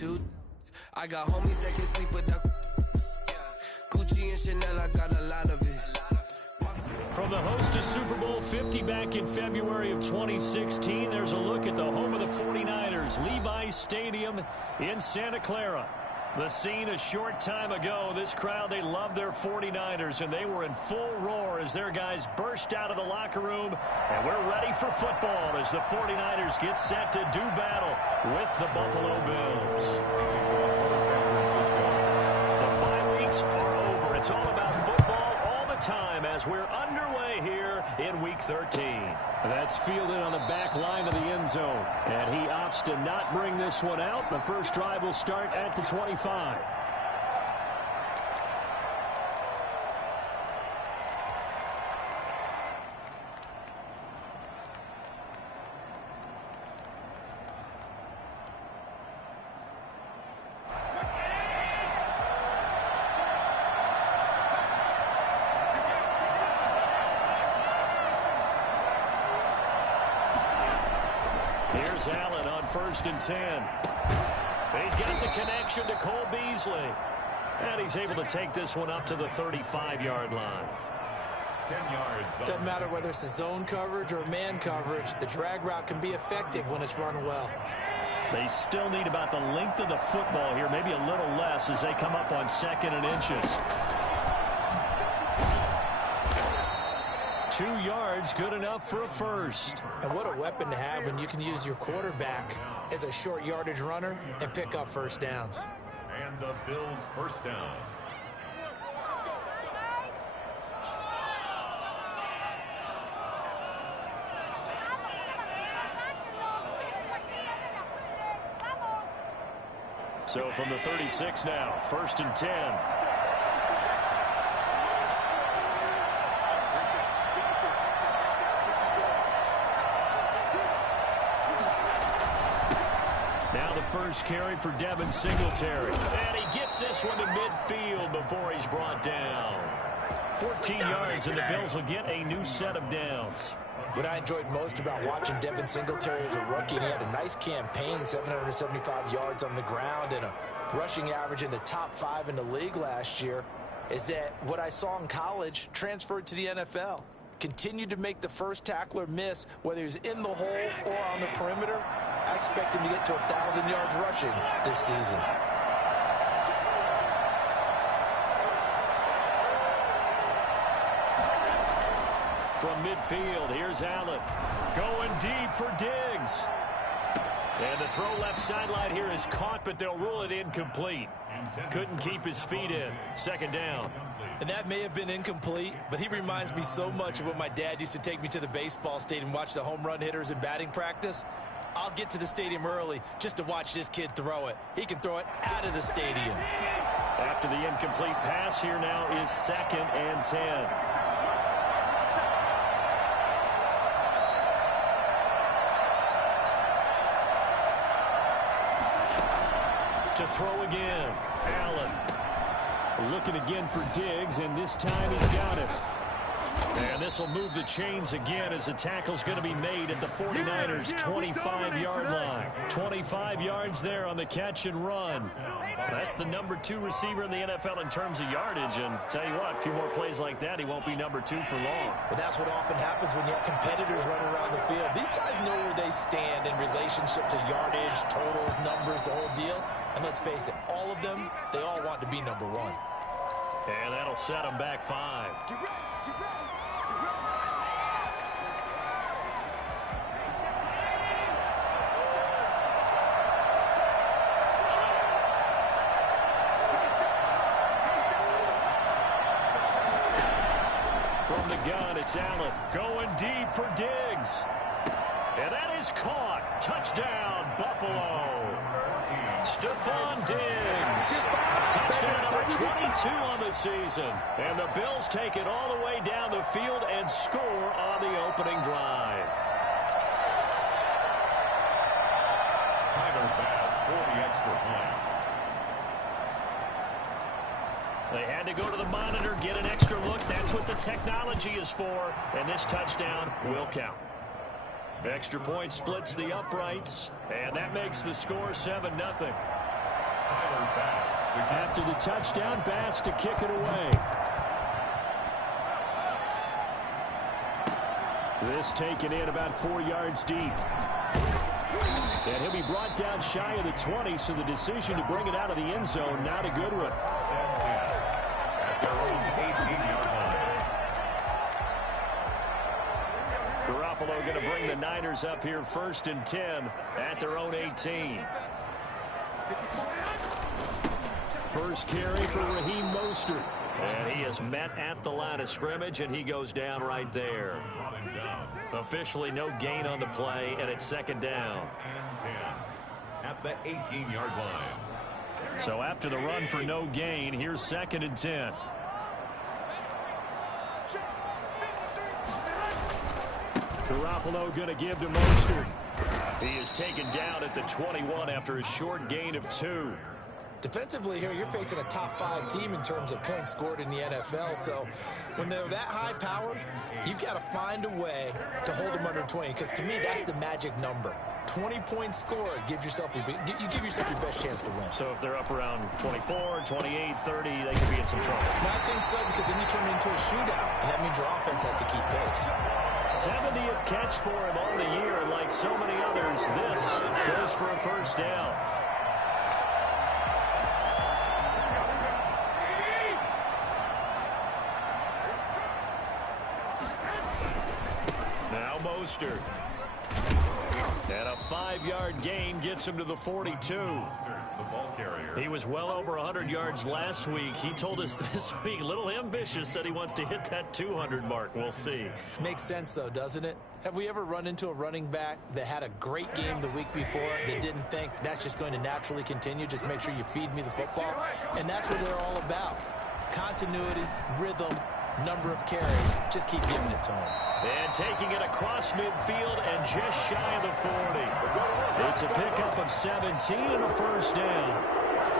two. I got homies that can sleep without Gucci and Chanel, I got a lot of it. From the host of Super Bowl 50 back in February of 2016, there's a look at the home of the 49ers, Levi's Stadium in Santa Clara. The scene a short time ago, this crowd, they love their 49ers, and they were in full roar as their guys burst out of the locker room. And we're ready for football as the 49ers get set to do battle with the Buffalo Bills. The bye weeks are over. It's all about football all the time as we're underway here in Week 13. That's fielded on the back line of the end zone. And he opts to not bring this one out. The first drive will start at the 25. Here's Allen on 1st and 10. He's got the connection to Cole Beasley. And he's able to take this one up to the 35-yard line. 10 yards. Doesn't matter whether it's a zone coverage or man coverage. The drag route can be effective when it's run well. They still need about the length of the football here, maybe a little less as they come up on 2nd and inches. 2 yards, good enough for a first. And what a weapon to have when you can use your quarterback as a short yardage runner and pick up first downs. And the Bills first down. So from the 36 now, 1st and 10. Now the first carry for Devin Singletary. And he gets this one to midfield before he's brought down. 14 yards, and the Bills will get a new set of downs. What I enjoyed most about watching Devin Singletary as a rookie, and he had a nice campaign, 775 yards on the ground and a rushing average in the top 5 in the league last year, is that what I saw in college transferred to the NFL. Continued to make the first tackler miss, whether he's in the hole or on the perimeter. I expect him to get to 1,000 yards rushing this season. From midfield, here's Allen. Going deep for Diggs. And the throw left sideline here is caught, but they'll rule it incomplete. Couldn't keep his feet in. 2nd down. And that may have been incomplete, but he reminds me so much of when my dad used to take me to the baseball stadium and watch the home run hitters in batting practice. I'll get to the stadium early just to watch this kid throw it. He can throw it out of the stadium. After the incomplete pass, here now is 2nd and 10. To throw again, Allen. Looking again for Diggs, and this time he's got it. And this will move the chains again as the tackle's going to be made at the 49ers' 25-yard line. 25 yards there on the catch and run. That's the number 2 receiver in the NFL in terms of yardage. And tell you what, a few more plays like that, he won't be number 2 for long. But that's what often happens when you have competitors running around the field. These guys know where they stand in relationship to yardage, totals, numbers, the whole deal. And let's face it, all of them, they all want to be number 1. And that'll set them back 5. From the gun, it's Allen going deep for Diggs. And that is caught. Touchdown, Buffalo. Stephon Diggs. Touchdown number 22 on the season. And the Bills take it all the way down the field and score on the opening drive. Tyler Bass for the extra point. They had to go to the monitor, get an extra look. That's what the technology is for. And this touchdown will count. Extra point splits the uprights, and that makes the score 7-0. After the touchdown, Bass to kick it away. This taken in about 4 yards deep. And he'll be brought down shy of the 20, so the decision to bring it out of the end zone, not a good one. Garoppolo going to bring the Niners up here 1st and 10 at their own 18. First carry for Raheem Mostert. And he is met at the line of scrimmage, and he goes down right there. Officially no gain on the play, and it's 2nd down. At the 18-yard line. So after the run for no gain, here's 2nd and 10. Garoppolo going to give to Mostert. He is taken down at the 21 after a short gain of 2. Defensively here, you're facing a top 5 team in terms of points scored in the NFL. So when they're that high-powered, you've got to find a way to hold them under 20. Because to me, that's the magic number. 20 points scored gives yourself you give yourself your best chance to win. So if they're up around 24, 28, 30, they could be in some trouble. I think so, because then you turn it into a shootout, and that means your offense has to keep pace. 70th catch for him on the year, and like so many others, this goes for a 1st down. Now Mostert. And a 5-yard gain gets him to the 42. The ball carrier. He was well over 100 yards last week. He told us this week, a little ambitious, said he wants to hit that 200 mark. We'll see. Makes sense, though, doesn't it? Have we ever run into a running back that had a great game the week before that didn't think that's just going to naturally continue? Just make sure you feed me the football. And that's what they're all about. Continuity, rhythm, number of carries. Just keep giving it to him. And taking it across midfield and just shy of the 40. It's a pickup of 17 and a 1st down.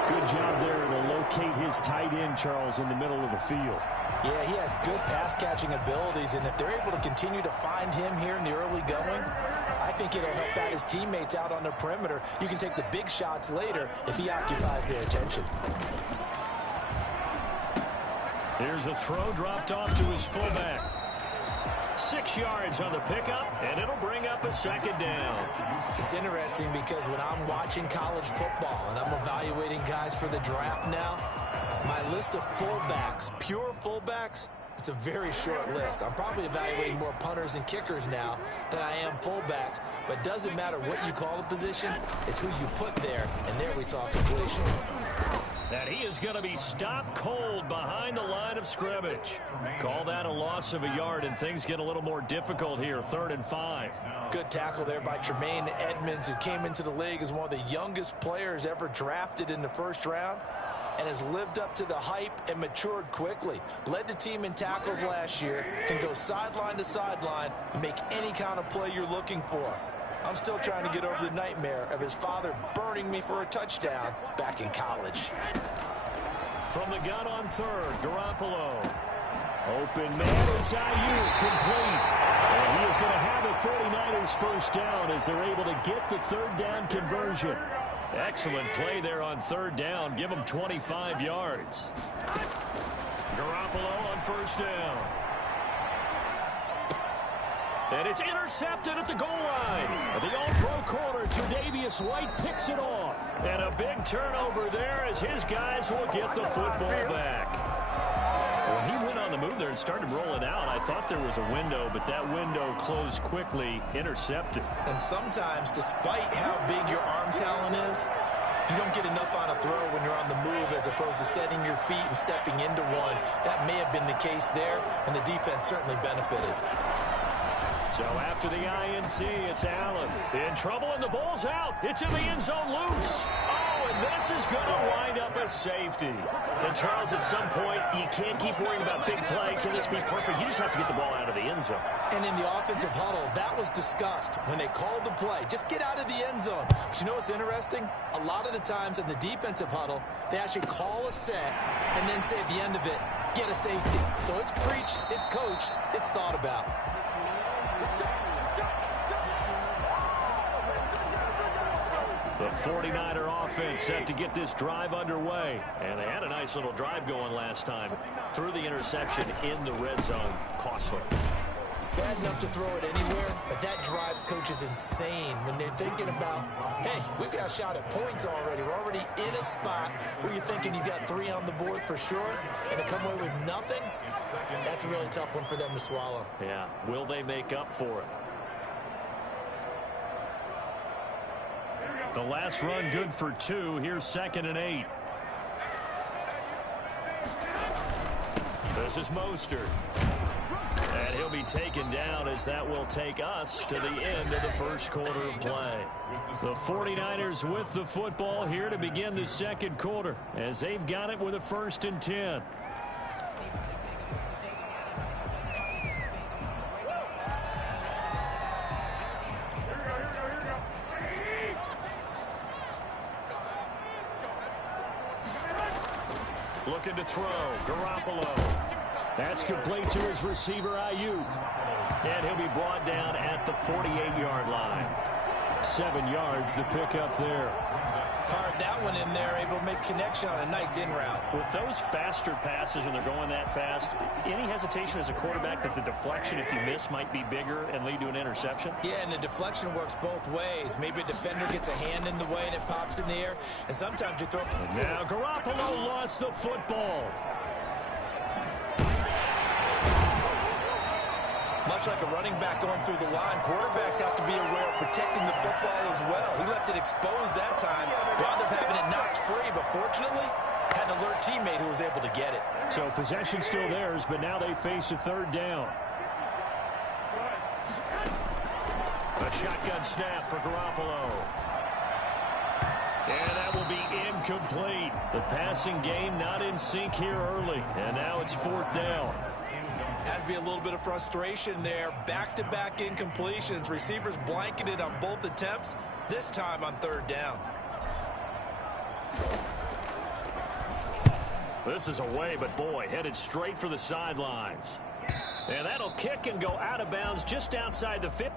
Good job there to locate his tight end, Charles, in the middle of the field. Yeah, he has good pass-catching abilities, and if they're able to continue to find him here in the early going, I think it'll help out his teammates out on the perimeter. You can take the big shots later if he occupies their attention. Here's a throw dropped off to his fullback. 6 yards on the pickup, and it'll bring up a 2nd down. It's interesting because when I'm watching college football and I'm evaluating guys for the draft now, my list of fullbacks, pure fullbacks, it's a very short list. I'm probably evaluating more punters and kickers now than I am fullbacks, but it doesn't matter what you call the position, it's who you put there, and there we saw completion. And he is going to be stopped cold behind the line of scrimmage. Call that a loss of a yard, and things get a little more difficult here, 3rd and 5. Good tackle there by Tremaine Edmonds, who came into the league as one of the youngest players ever drafted in the 1st round and has lived up to the hype and matured quickly. Led the team in tackles last year, can go sideline to sideline and make any kind of play you're looking for. I'm still trying to get over the nightmare of his father burning me for a touchdown back in college. From the gun on 3rd, Garoppolo. Open man is Ayuk, complete. And he is going to have the 49ers 1st down as they're able to get the 3rd down conversion. Excellent play there on 3rd down. Give him 25 yards. Garoppolo on 1st down. And it's intercepted at the goal line. The all-pro corner, Tre'Davious White, picks it off. And a big turnover there as his guys will get the football back. When he went on the move there and started rolling out, I thought there was a window, but that window closed quickly, intercepted. And sometimes, despite how big your arm talent is, you don't get enough on a throw when you're on the move as opposed to setting your feet and stepping into one. That may have been the case there, and the defense certainly benefited. So after the INT, it's Allen. In trouble, and the ball's out. It's in the end zone loose. Oh, and this is going to wind up a safety. And, Charles, at some point, you can't keep worrying about big play. Can this be perfect? You just have to get the ball out of the end zone. And in the offensive huddle, that was discussed when they called the play. Just get out of the end zone. But you know what's interesting? A lot of the times in the defensive huddle, they actually call a set and then say at the end of it, get a safety. So it's preached, it's coached, it's thought about. The 49er offense set to get this drive underway. And they had a nice little drive going last time. Threw the interception in the red zone. Costly. Bad enough to throw it anywhere, but that drives coaches insane when they're thinking about, hey, we've got a shot at points already. We're already in a spot where you're thinking you got 3 on the board for sure, and to come away with nothing, that's a really tough one for them to swallow. Yeah, will they make up for it? The last run good for 2. Here's 2nd and 8. This is Mostert. And he'll be taken down as that will take us to the end of the first quarter of play. The 49ers with the football here to begin the second quarter as they've got it with a 1st and 10. Looking to throw. Garoppolo. That's complete to his receiver, Ayuk. And he'll be brought down at the 48-yard line. 7 yards, the pickup there. Fired that one in there, able to make connection on a nice in route. With those faster passes when they're going that fast, any hesitation as a quarterback that the deflection, if you miss, might be bigger and lead to an interception? Yeah, and the deflection works both ways. Maybe a defender gets a hand in the way and it pops in the air, and sometimes you throw... And now Garoppolo lost the football. Much like a running back going through the line, quarterbacks have to be aware of protecting the football as well. He left it exposed that time, wound up having it knocked free, but fortunately, had an alert teammate who was able to get it. So possession still theirs, but now they face a 3rd down. A shotgun snap for Garoppolo. And that will be incomplete. The passing game not in sync here early, and now it's 4th down. Has to be a little bit of frustration there. Back-to-back incompletions. Receivers blanketed on both attempts, this time on 3rd down. This is away, but boy, headed straight for the sidelines. And that'll kick and go out of bounds just outside the 50.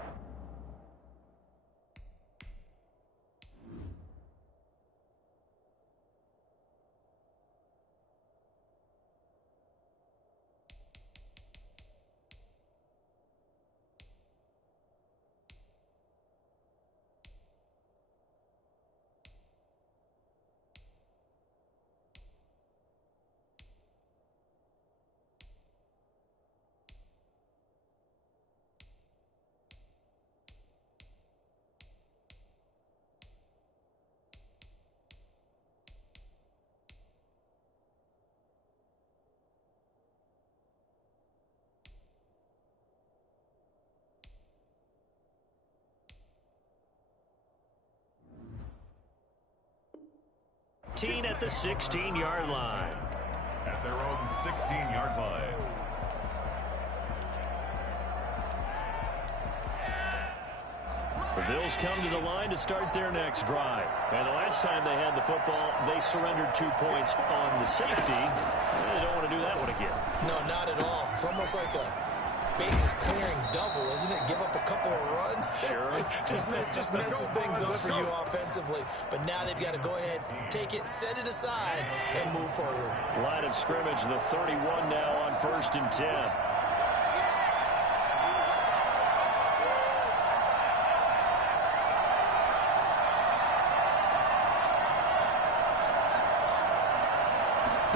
At the 16-yard line. At their own 16-yard line. The Bills come to the line to start their next drive. And the last time they had the football, they surrendered 2 points on the safety. They don't want to do that one again. No, not at all. It's almost like a bases clearing double, isn't it? Give up a couple of runs. Sure. just messes things up for you offensively. But now they've got to go ahead, take it, set it aside, and move forward. Line of scrimmage, the 31 now on 1st and 10.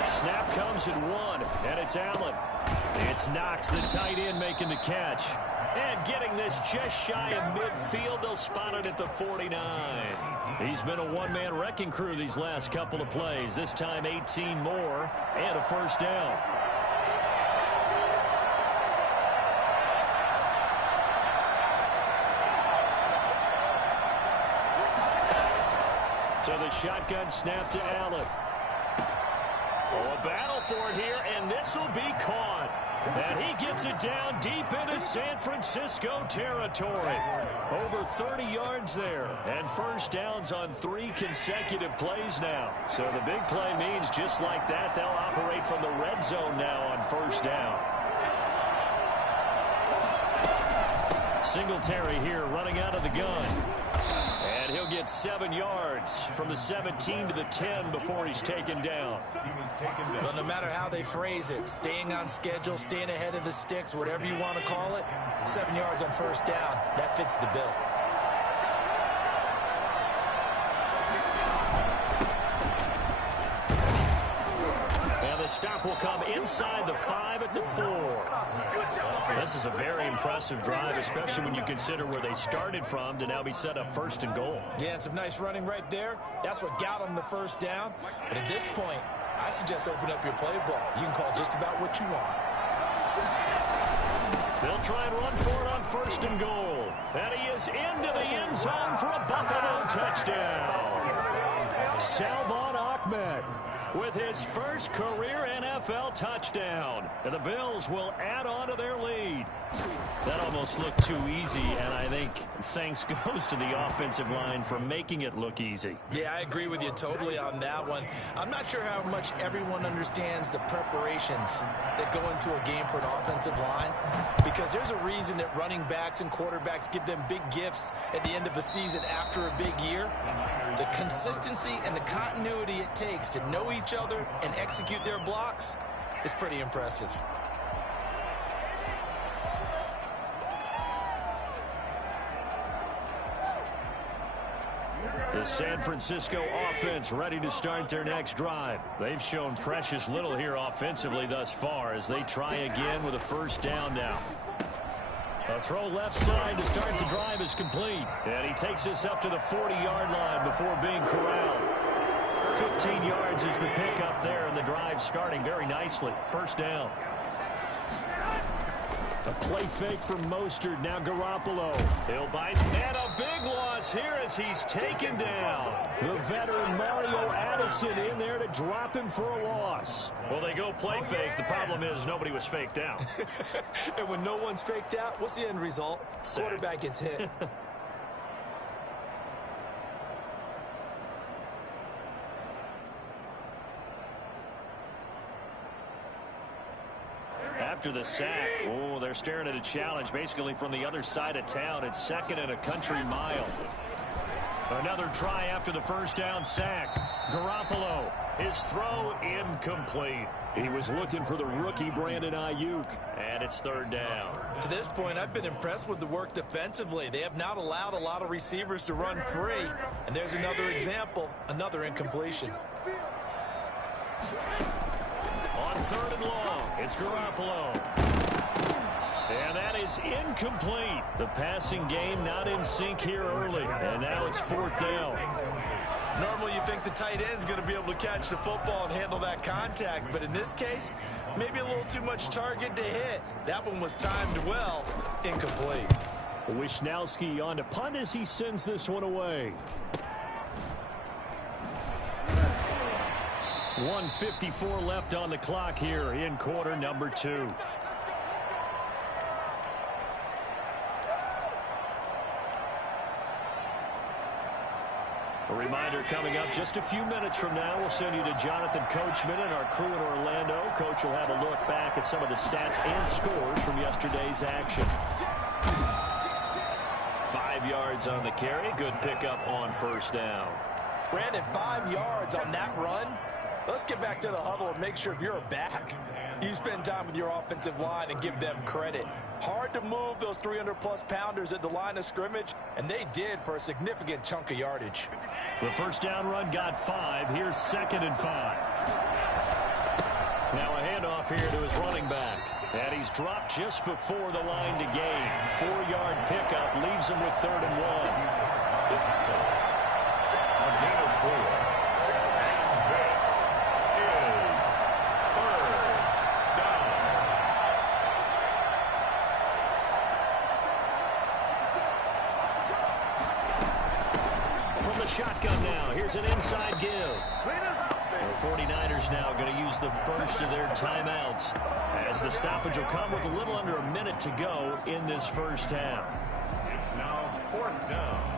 Snap comes at 1, and it's Allen. It's Knox, the tight end, making the catch. And getting this just shy of midfield, they'll spot it at the 49. He's been a one-man wrecking crew these last couple of plays. This time 18 more and a 1st down. So the shotgun snap to Allen. Oh, a battle for it here, and this will be caught. And he gets it down deep into San Francisco territory. Over 30 yards there. And 1st downs on 3 consecutive plays now. So the big play means just like that, they'll operate from the red zone now on 1st down. Singletary here running out of the gun. And And he'll get 7 yards from the 17 to the 10 before he's taken down. Well, no matter how they phrase it, staying on schedule, staying ahead of the sticks, whatever you want to call it, 7 yards on first down, that fits the bill. And the stop will come inside the 5 at the 4. This is a very impressive drive, especially when you consider where they started from to now be set up 1st and goal. Yeah, and some nice running right there. That's what got them the first down. But at this point, I suggest open up your playbook. You can call just about what you want. They'll try and run for it on 1st and goal. And he is into the end zone for a Buffalo touchdown. Salvon Ahmed with his first career NFL touchdown. And the Bills will add on to their lead. That almost looked too easy, and I think thanks goes to the offensive line for making it look easy. Yeah, I agree with you totally on that one. I'm not sure how much everyone understands the preparations that go into a game for an offensive line, because there's a reason that running backs and quarterbacks give them big gifts at the end of the season after a big year. The consistency and the continuity it takes to know each other and execute their blocks is pretty impressive. The San Francisco offense ready to start their next drive. They've shown precious little here offensively thus far as they try again with a first down now. A throw left side to start the drive is complete. And he takes this up to the 40-yard line before being corralled. 15 yards is the pickup there, and the drive starting very nicely. First down. A play fake from Mostert. Now Garoppolo. He'll bite. And a big loss here as he's taken down. The veteran Mario Addison in there to drop him for a loss. Well, they go play fake. The problem is nobody was faked out. And when no one's faked out, what's the end result? Quarterback gets hit. After the sack, oh, they're staring at a challenge basically from the other side of town. It's 2nd and a country mile. Another try after the first down sack. Garoppolo, his throw incomplete. He was looking for the rookie Brandon Ayuk, and it's 3rd down. To this point, I've been impressed with the work defensively. They have not allowed a lot of receivers to run free, and there's another example, another incompletion. On 3rd and long, it's Garoppolo. And that is incomplete. The passing game not in sync here early. And now it's 4th down. Normally you think the tight end's going to be able to catch the football and handle that contact. But in this case, maybe a little too much target to hit. That one was timed well. Incomplete. Wisnowski on to punt as he sends this one away. 1:54 left on the clock here in quarter number 2. A reminder coming up just a few minutes from now. We'll send you to Jonathan Coachman and our crew in Orlando. Coach will have a look back at some of the stats and scores from yesterday's action. 5 yards on the carry. Good pickup on first down. Brandon, 5 yards on that run. Let's get back to the huddle and make sure if you're a back, you spend time with your offensive line and give them credit. Hard to move those 300-plus pounders at the line of scrimmage, and they did for a significant chunk of yardage. The first down run got 5. Here's 2nd and 5. Now a handoff here to his running back. And he's dropped just before the line to gain. 4-yard pickup leaves him with 3rd and 1. Shotgun now. Here's an inside give. The 49ers now going to use the first of their timeouts as the stoppage will come with a little under a minute to go in this first half. It's now 4th down.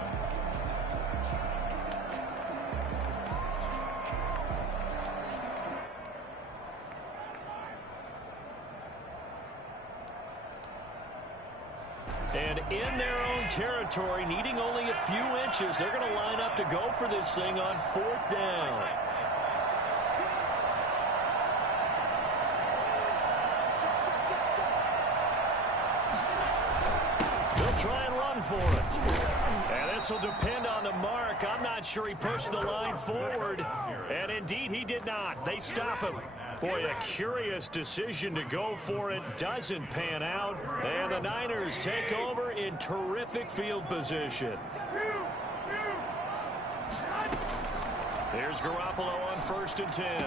And in their own territory, needing only a few inches, they're going to line up to go for this thing on 4th down. They'll try and run for it. And this will depend on the mark. I'm not sure he pushed the line forward. And indeed, he did not. They stop him. Boy, a curious decision to go for it. Doesn't pan out. And the Niners take over in terrific field position. Here's Garoppolo on 1st and 10.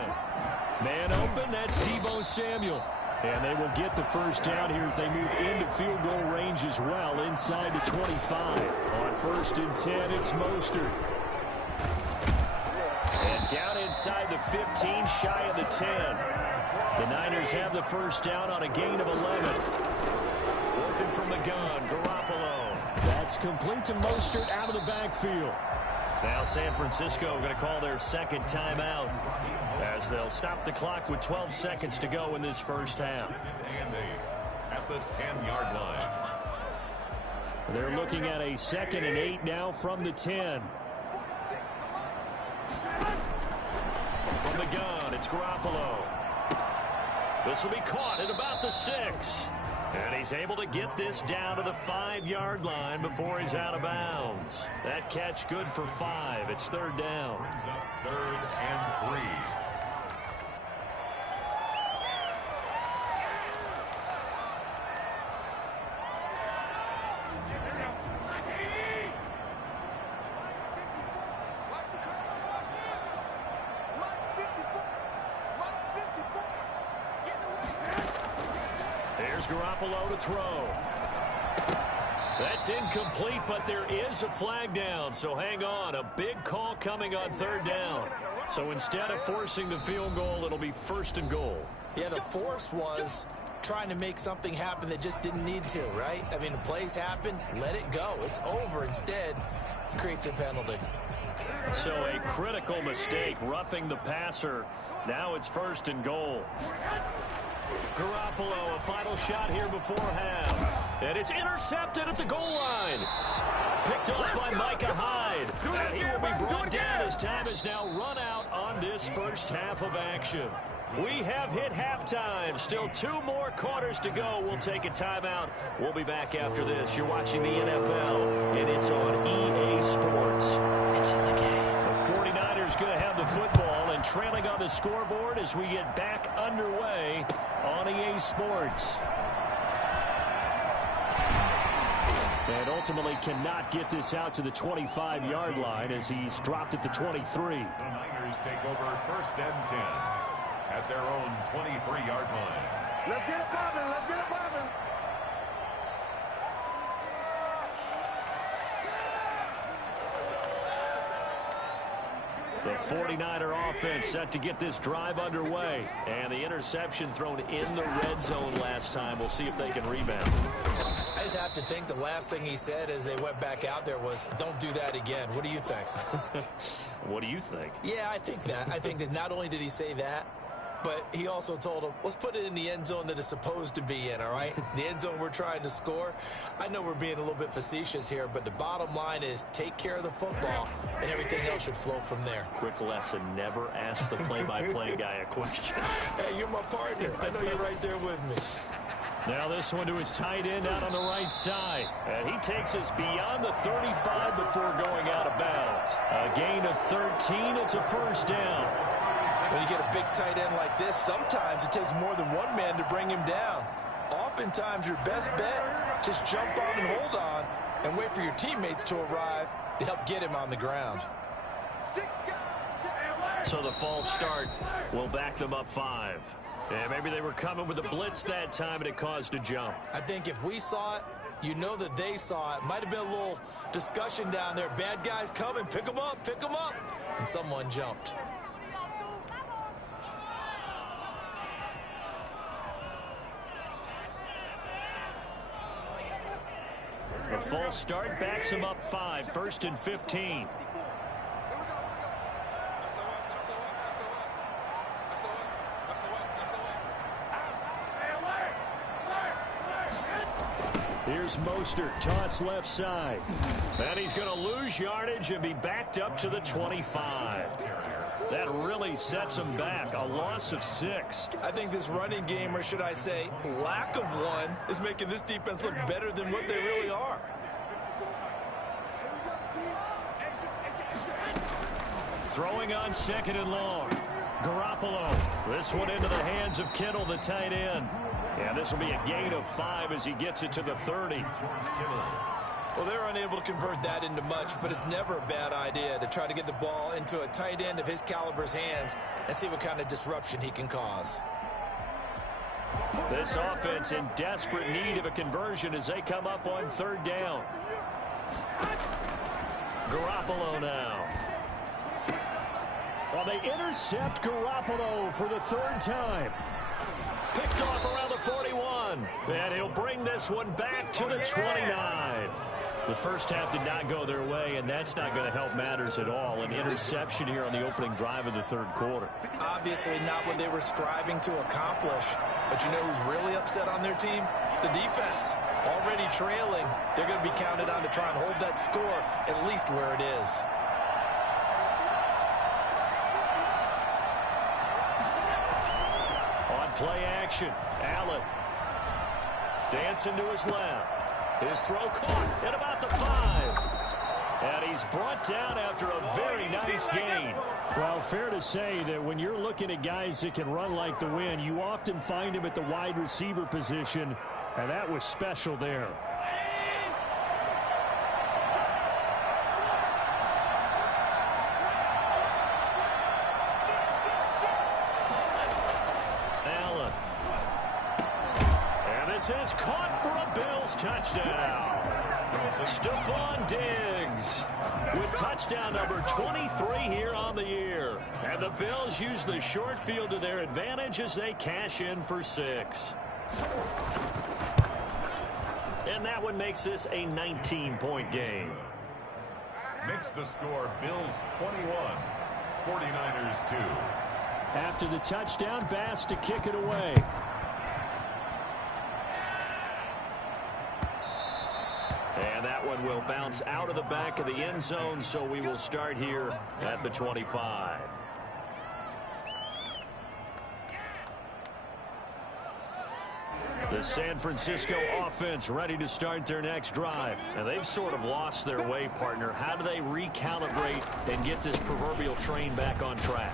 Man open, that's Deebo Samuel. And they will get the first down here as they move into field goal range as well, inside the 25. On 1st and 10, it's Mostert. And down inside the 15, shy of the 10. The Niners have the first down on a gain of 11. Working from the gun, Garoppolo. That's complete to Mostert out of the backfield. Now San Francisco going to call their second timeout as they'll stop the clock with 12 seconds to go in this first half. At the 10-yard line. They're looking at a 2nd and 8 now from the 10. From the gun, it's Garoppolo. This will be caught at about the 6. And he's able to get this down to the 5-yard line before he's out of bounds. That catch good for 5. It's 3rd down. 3rd and 3. Garoppolo to throw. That's incomplete, but there is a flag down, so hang on. A big call coming on 3rd down. So instead of forcing the field goal, it'll be 1st and goal. Yeah, the force was trying to make something happen that just didn't need to, right? I mean, the plays happen, let it go. It's over. Instead, it creates a penalty. So a critical mistake, roughing the passer. Now it's 1st and goal. Garoppolo, a final shot here before half. And it's intercepted at the goal line. Picked off by Micah Hyde. And he will be brought down as time is now run out on this first half of action. We have hit halftime. Still 2 more quarters to go. We'll take a timeout. We'll be back after this. You're watching the NFL, and it's on EA Sports. It's in the game. The 49ers going to have the football and trailing on the scoreboard as we get back underway on EA Sports. And ultimately cannot get this out to the 25-yard line as he's dropped at the 23. The Niners take over 1st and 10 at their own 23-yard line. Let's get it popping. Let's get it popping. The 49er offense set to get this drive underway. And the interception thrown in the red zone last time. We'll see if they can rebound. I just have to think the last thing he said as they went back out there was, don't do that again. What do you think? What do you think? Yeah, I think that. I think that not only did he say that, but he also told him, let's put it in the end zone that it's supposed to be in, all right? The end zone we're trying to score. I know we're being a little bit facetious here, but the bottom line is take care of the football, and everything else should flow from there. Quick lesson, never ask the play-by-play guy a question. Hey, you're my partner. I know you're right there with me. Now this one to his tight end out on the right side. And he takes us beyond the 35 before going out of bounds. A gain of 13. It's a first down. When you get a big tight end like this, sometimes it takes more than one man to bring him down. Oftentimes your best bet, just jump on and hold on and wait for your teammates to arrive to help get him on the ground. So the false start will back them up 5. And maybe they were coming with a blitz that time and it caused a jump. I think if we saw it, you know that they saw it. Might have been a little discussion down there. Bad guys coming, pick them up, pick them up. And someone jumped. The false start backs him up 5, 1st and 15. Here's Mostert, toss left side. And he's going to lose yardage and be backed up to the 25. That really sets him back, a loss of 6. I think this running game, or should I say lack of one, is making this defense look better than what they really are. Throwing on 2nd and long. Garoppolo. This one into the hands of Kittle, the tight end. Yeah, this will be a gain of 5 as he gets it to the 30. Well, they're unable to convert that into much, but it's never a bad idea to try to get the ball into a tight end of his caliber's hands and see what kind of disruption he can cause. This offense in desperate need of a conversion as they come up on 3rd down. Garoppolo now. Well, they intercept Garoppolo for the 3rd time. Picked off around the 41. And he'll bring this one back to the 29. The first half did not go their way, and that's not going to help matters at all. An interception here on the opening drive of the 3rd quarter. Obviously not what they were striving to accomplish. But you know who's really upset on their team? The defense. Already trailing, they're going to be counted on to try and hold that score at least where it is. On play action, Allen. Dancing to his left. His throw caught at about the 5. And he's brought down after a very nice gain. Well, fair to say that when you're looking at guys that can run like the wind, you often find him at the wide receiver position, and that was special there. Allen. And this is caught for a Bills touchdown. Stephon Diggs with touchdown number 23 here on the year. And the Bills use the short field to their advantage as they cash in for 6. And that one makes this a 19-point game. Makes the score Bills 21, 49ers 2. After the touchdown, Bass to kick it away. And that one will bounce out of the back of the end zone, so we will start here at the 25. The San Francisco offense ready to start their next drive. And they've sort of lost their way, partner. How do they recalibrate and get this proverbial train back on track?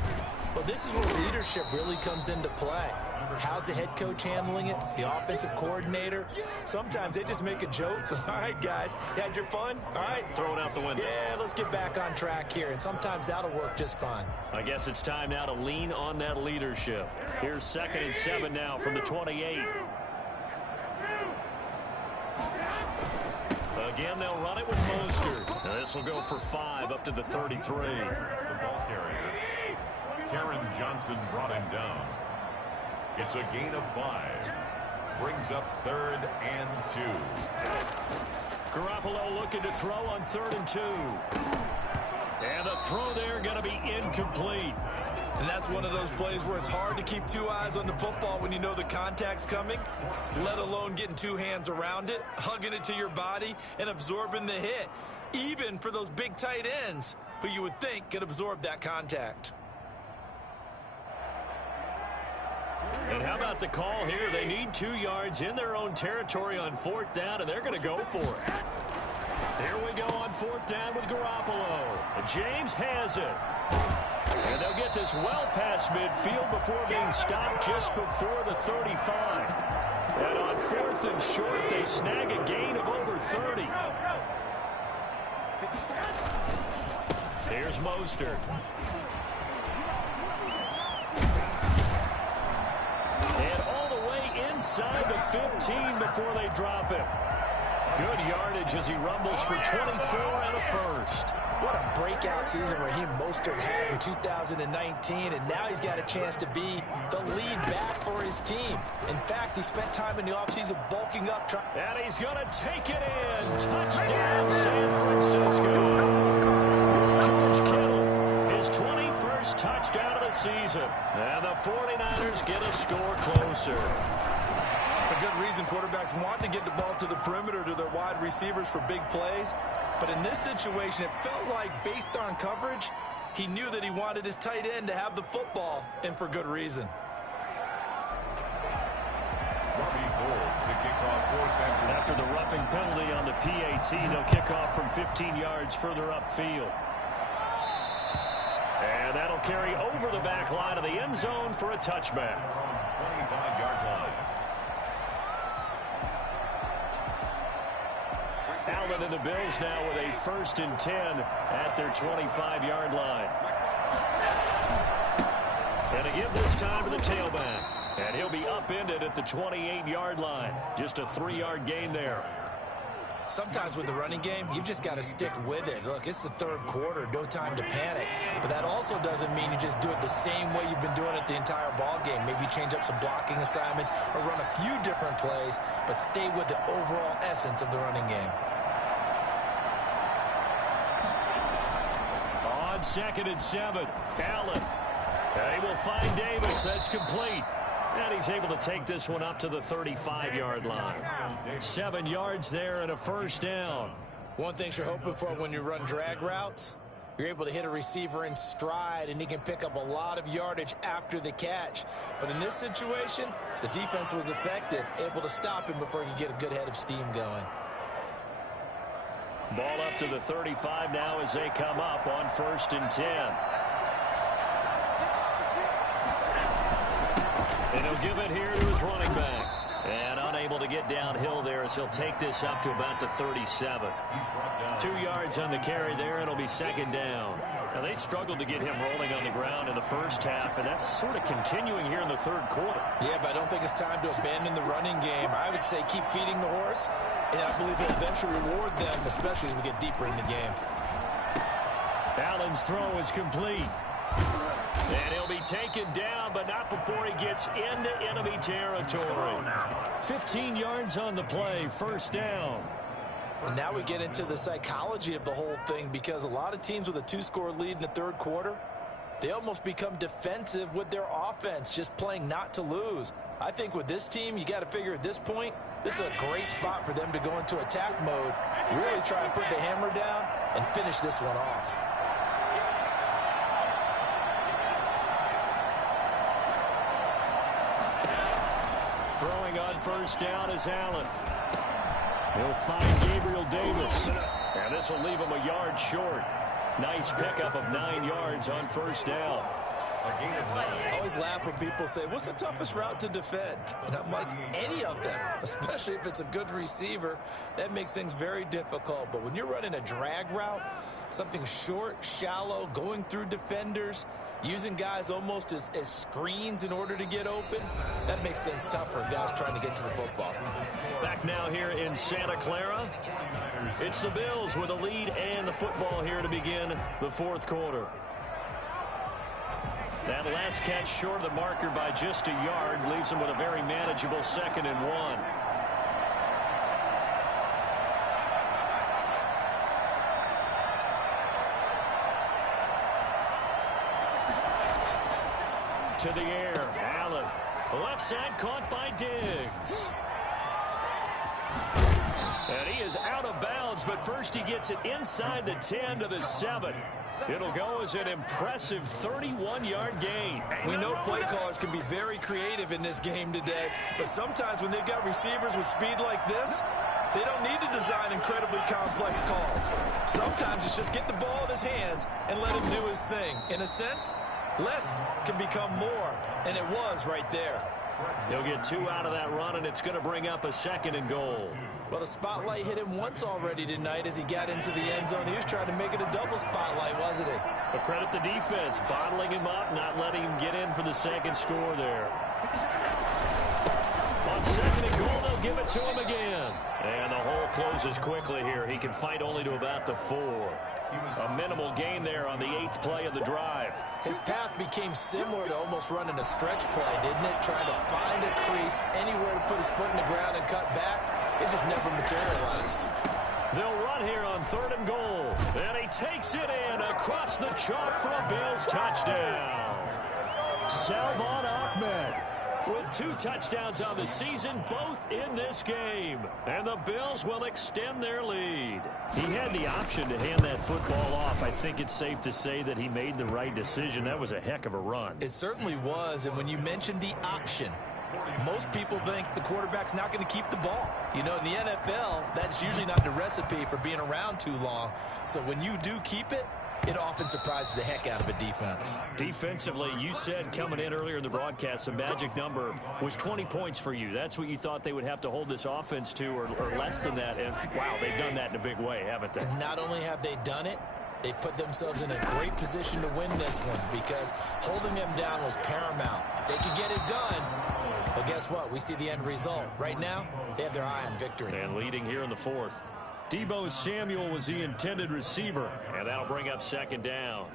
Well, this is where leadership really comes into play. How's the head coach handling it? The offensive coordinator? Sometimes they just make a joke. All right, guys, had your fun? All right. Throw it out the window. Yeah, let's get back on track here. And sometimes that'll work just fine. I guess it's time now to lean on that leadership. Here's 2nd and 7 now from the 28. Again, they'll run it with Mostert. And this will go for 5 up to the 33. The ball carrier, Taron Johnson brought him down. It's a gain of 5. Brings up 3rd and 2. Garoppolo looking to throw on 3rd and 2. And the throw there going to be incomplete. And that's one of those plays where it's hard to keep 2 eyes on the football when you know the contact's coming, let alone getting 2 hands around it, hugging it to your body, and absorbing the hit, even for those big tight ends who you would think could absorb that contact. And how about the call here? They need 2 yards in their own territory on 4th down, and they're going to go for it. Here we go on 4th down with Garoppolo. James has it. And they'll get this well past midfield before being stopped just before the 35. And on 4th and short, they snag a gain of over 30. Here's Mostert. And all the way inside the 15 before they drop it. Good yardage as he rumbles for 24 and a first. What a breakout season Raheem Mostert had in 2019, and now he's got a chance to be the lead back for his team. In fact, he spent time in the offseason bulking up. And he's going to take it in. Touchdown, San Francisco. George Kittle, his 21st touchdown of the season. And the 49ers get a score closer. good reason. Quarterbacks want to get the ball to the perimeter to their wide receivers for big plays. But in this situation, it felt like based on coverage, he knew that he wanted his tight end to have the football, and for good reason. After the roughing penalty on the PAT, they'll kick off from 15 yards further upfield. And that'll carry over the back line of the end zone for a touchback. 25-yard line. Allen and the Bills now with a 1st and 10 at their 25-yard line. And a give this time to the tailback. And he'll be upended at the 28-yard line. Just a 3-yard gain there. Sometimes with the running game, you've just got to stick with it. Look, it's the third quarter, no time to panic. But that also doesn't mean you just do it the same way you've been doing it the entire ball game. Maybe change up some blocking assignments or run a few different plays, but stay with the overall essence of the running game. On 2nd and 7, Allen. They will find Davis. That's complete. And he's able to take this one up to the 35-yard line. 7 yards there and a 1st down. One thing you're hoping for when you run drag routes, you're able to hit a receiver in stride, and he can pick up a lot of yardage after the catch. But in this situation, the defense was effective, able to stop him before he could get a good head of steam going. Ball up to the 35 now as they come up on 1st and 10. And he'll give it here to his running back. And unable to get downhill there as he'll take this up to about the 37. 2 yards on the carry there, and it'll be 2nd down. Now, they struggled to get him rolling on the ground in the first half, and that's sort of continuing here in the third quarter. Yeah, but I don't think it's time to abandon the running game. I would say keep feeding the horse, and I believe he'll eventually reward them, especially as we get deeper in the game. Allen's throw is complete. And he'll be taken down, but not before he gets into enemy territory. 15 yards on the play, 1st down. And now we get into the psychology of the whole thing, because a lot of teams with a 2-score lead in the third quarter, they almost become defensive with their offense, just playing not to lose. I think with this team, you got to figure at this point, this is a great spot for them to go into attack mode, really try and put the hammer down and finish this one off. Throwing on 1st down is Allen. He'll find Gabriel Davis. And this will leave him a yard short. Nice pickup of 9 yards on 1st down. I always laugh when people say, what's the toughest route to defend? And I'm like, any of them, especially if it's a good receiver. That makes things very difficult. But when you're running a drag route, something short, shallow, going through defenders, using guys almost as screens in order to get open, that makes things tough for guys trying to get to the football. Back now here in Santa Clara. It's the Bills with a lead and the football here to begin the 4th quarter. That last catch short of the marker by just a yard leaves them with a very manageable 2nd and 1. To the air, Allen. Left side caught by Diggs. And he is out of bounds, but first he gets it inside the 10 to the 7. It'll go as an impressive 31-yard gain. We know play callers can be very creative in this game today, but sometimes when they've got receivers with speed like this, they don't need to design incredibly complex calls. Sometimes it's just get the ball in his hands and let him do his thing. In a sense, less can become more, and it was right there. He'll get 2 out of that run, and it's going to bring up a 2nd and goal. Well, the spotlight hit him once already tonight as he got into the end zone. He was trying to make it a double spotlight, wasn't he? But credit the defense, bottling him up, not letting him get in for the 2nd score there. On 2nd and goal, they'll give it to him again. And the hole closes quickly here. He can fight only to about the 4. A minimal gain there on the 8th play of the drive. His path became similar to almost running a stretch play, didn't it? Trying to find a crease, anywhere to put his foot in the ground and cut back. It just never materialized. They'll run here on 3rd and goal. And he takes it in across the chalk for a Bills touchdown. Salvon Ahmed. with 2 touchdowns on the season, both in this game. And the Bills will extend their lead. He had the option to hand that football off. I think it's safe to say that he made the right decision. That was a heck of a run. It certainly was, and when you mentioned the option, most people think the quarterback's not going to keep the ball. You know, in the NFL, that's usually not the recipe for being around too long. So when you do keep it, it often surprises the heck out of a defense. Defensively, you said coming in earlier in the broadcast, the magic number was 20 points for you. That's what you thought they would have to hold this offense to, or less than that. And, wow, they've done that in a big way, haven't they? And not only have they done it, they put themselves in a great position to win this one because holding them down was paramount. If they could get it done, well, guess what? We see the end result. Right now, they have their eye on victory. And leading here in the 4th. Deebo Samuel was the intended receiver, and that'll bring up 2nd down.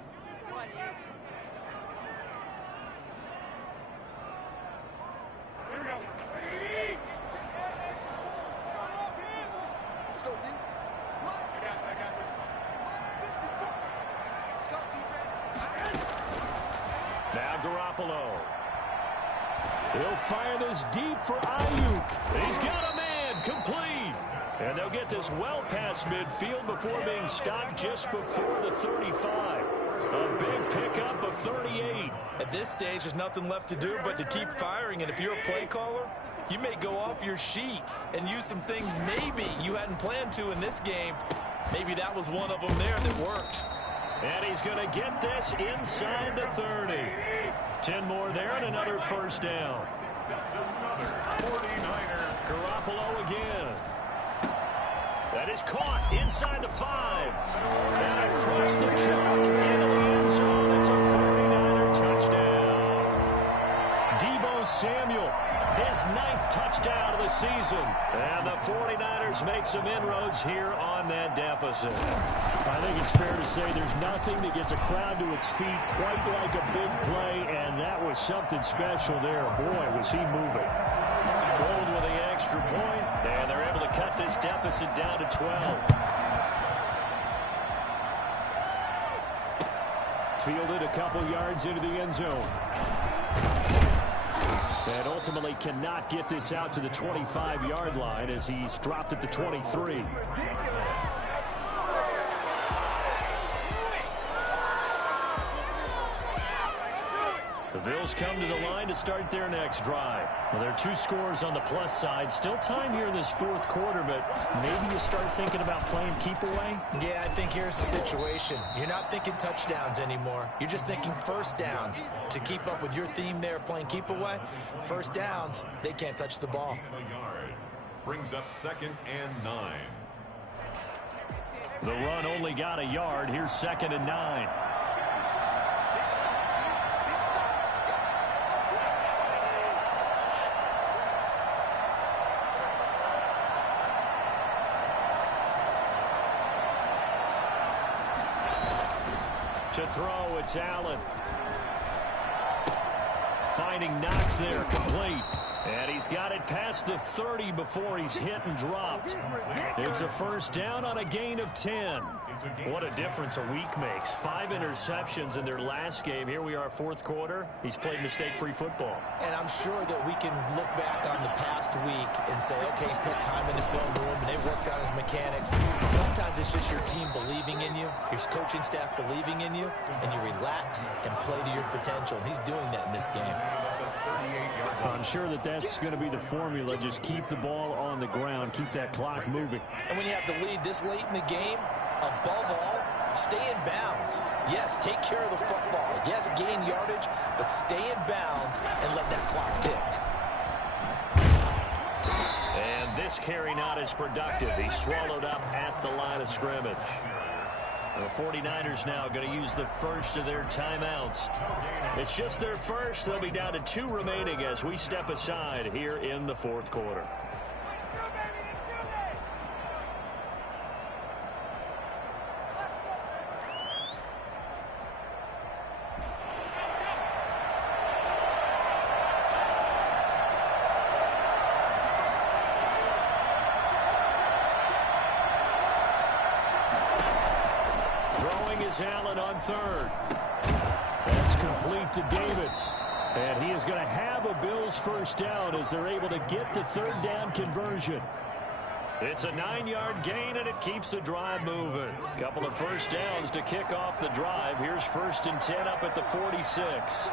Now Garoppolo. He'll fire this deep for Ayuk. He's got a man complete. And they'll get this well past midfield before being stopped just before the 35. A big pickup of 38. At this stage, there's nothing left to do but to keep firing. And if you're a play caller, you may go off your sheet and use some things maybe you hadn't planned to in this game. Maybe that was one of them there that worked. And he's going to get this inside the 30. 10 more there and another 1st down. That's another 49er. Garoppolo again. That is caught inside the 5. And across the chalk into the end zone. It's a 49er touchdown. Deebo Samuel, his 9th touchdown of the season. And the 49ers make some inroads here on that deficit. I think it's fair to say there's nothing that gets a crowd to its feet quite like a big play, and that was something special there. Boy, was he moving. Gold with the extra point, and they're able to cut this deficit down to 12. Fielded a couple yards into the end zone. And ultimately cannot get this out to the 25-yard line as he's dropped at the 23. The Bills come to the line to start their next drive. Well, there are 2 scores on the plus side. Still time here in this 4th quarter, but maybe you start thinking about playing keep away? Yeah, I think here's the situation. You're not thinking touchdowns anymore. You're just thinking 1st downs. To keep up with your theme there, playing keep away, 1st downs, they can't touch the ball. A yard. Brings up 2nd and 9. The run only got a yard. Here's 2nd and 9. To throw, it's Allen. Finding Knox there, complete. And he's got it past the 30 before he's hit and dropped. It's a 1st down on a gain of 10. What a difference a week makes. 5 interceptions in their last game. Here we are, 4th quarter. He's played mistake-free football. And I'm sure that we can look back on the past week and say, okay, he spent time in the film room and they worked on his mechanics. Sometimes it's just your team believing in you, your coaching staff believing in you, and you relax and play to your potential. And he's doing that in this game. I'm sure that that's going to be the formula. Just keep the ball on the ground. Keep that clock moving. And when you have the lead this late in the game, above all, stay in bounds. Yes, take care of the football. Yes, gain yardage, but stay in bounds and let that clock tick. And this carry not as productive. He's swallowed up at the line of scrimmage. The 49ers now going to use the first of their timeouts. It's just their first. They'll be down to 2 remaining as we step aside here in the 4th quarter. Allen on 3rd. That's complete to Davis. And he is going to have a Bills first down as they're able to get the third down conversion. It's a 9-yard gain, and it keeps the drive moving. Couple of first downs to kick off the drive. Here's 1st and 10 up at the 46.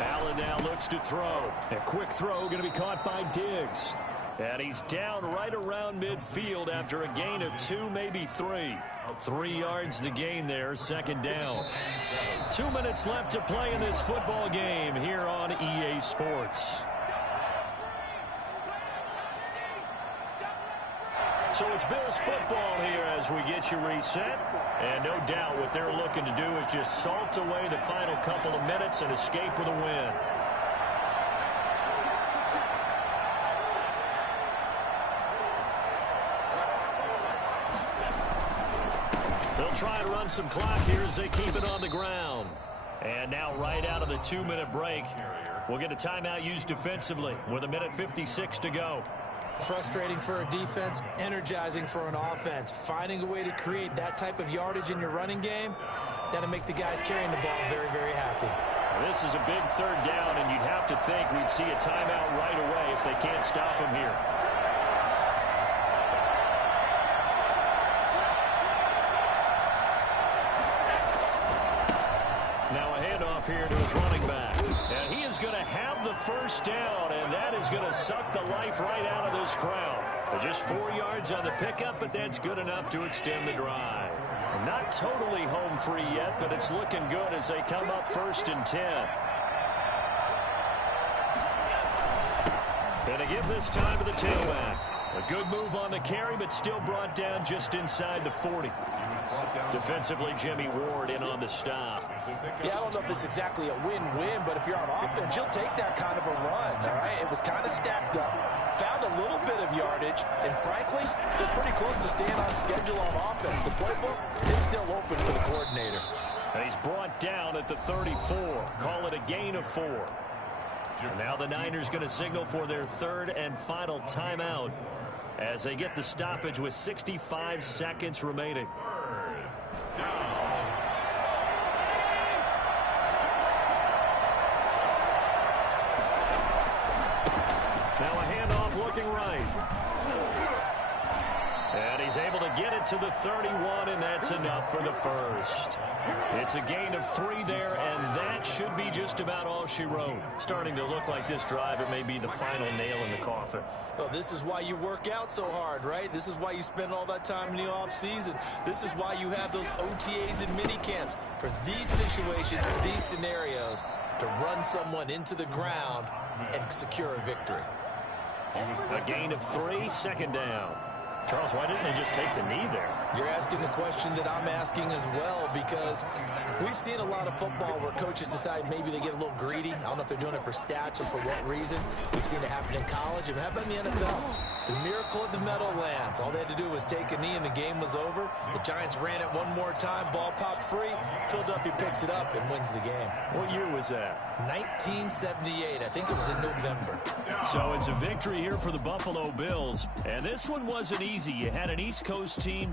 Allen now looks to throw. A quick throw going to be caught by Diggs. And he's down right around midfield after a gain of 2, maybe 3. 3 yards the gain there, 2nd down. 2 minutes left to play in this football game here on EA Sports. So it's Bills football here as we get you reset. And no doubt what they're looking to do is just salt away the final couple of minutes and escape with a win. They'll try and run some clock here as they keep it on the ground. And now right out of the 2-minute break, we'll get a timeout used defensively with 1:56 to go. Frustrating for a defense, energizing for an offense. Finding a way to create that type of yardage in your running game, that'll make the guys carrying the ball very, very happy. This is a big third down, and you'd have to think we'd see a timeout right away if they can't stop him here. Now a handoff here to his running back. And he is going to have the first down, and that is going to suck the life right out of this crowd. Just 4 yards on the pickup, but that's good enough to extend the drive. Not totally home free yet, but it's looking good as they come up 1st and 10. And to give this time to the tailback. A good move on the carry, but still brought down just inside the 40. Defensively, Jimmy Ward in on the stop. Yeah, I don't know if it's exactly a win-win, but if you're on offense, you'll take that kind of a run, all right? It was kind of stacked up, found a little bit of yardage, and frankly, they're pretty close to staying on schedule on offense. The playbook is still open for the coordinator. And he's brought down at the 34. Call it a gain of 4. And now the Niners going to signal for their 3rd and final timeout as they get the stoppage with 65 seconds remaining. Now a handoff looking right. And he's able to get it to the 31, and that's enough for the first. It's a gain of 3 there, and that should be just about all she wrote. Starting to look like this drive, it may be the final nail in the coffin. Well, this is why you work out so hard, right? This is why you spend all that time in the offseason. This is why you have those OTAs and mini camps. For these situations, these scenarios, to run someone into the ground and secure a victory. A gain of 3, 2nd down. Charles, why didn't they just take the knee there? You're asking the question that I'm asking as well, because we've seen a lot of football where coaches decide maybe they get a little greedy. I don't know if they're doing it for stats or for what reason. We've seen it happen in college. And how about in the NFL? The miracle of the Meadowlands. All they had to do was take a knee and the game was over. The Giants ran it one more time. Ball popped free. Philadelphia picks it up and wins the game. What year was that? 1978. I think it was in November. So it's a victory here for the Buffalo Bills. And this one wasn't easy. You had an East Coast team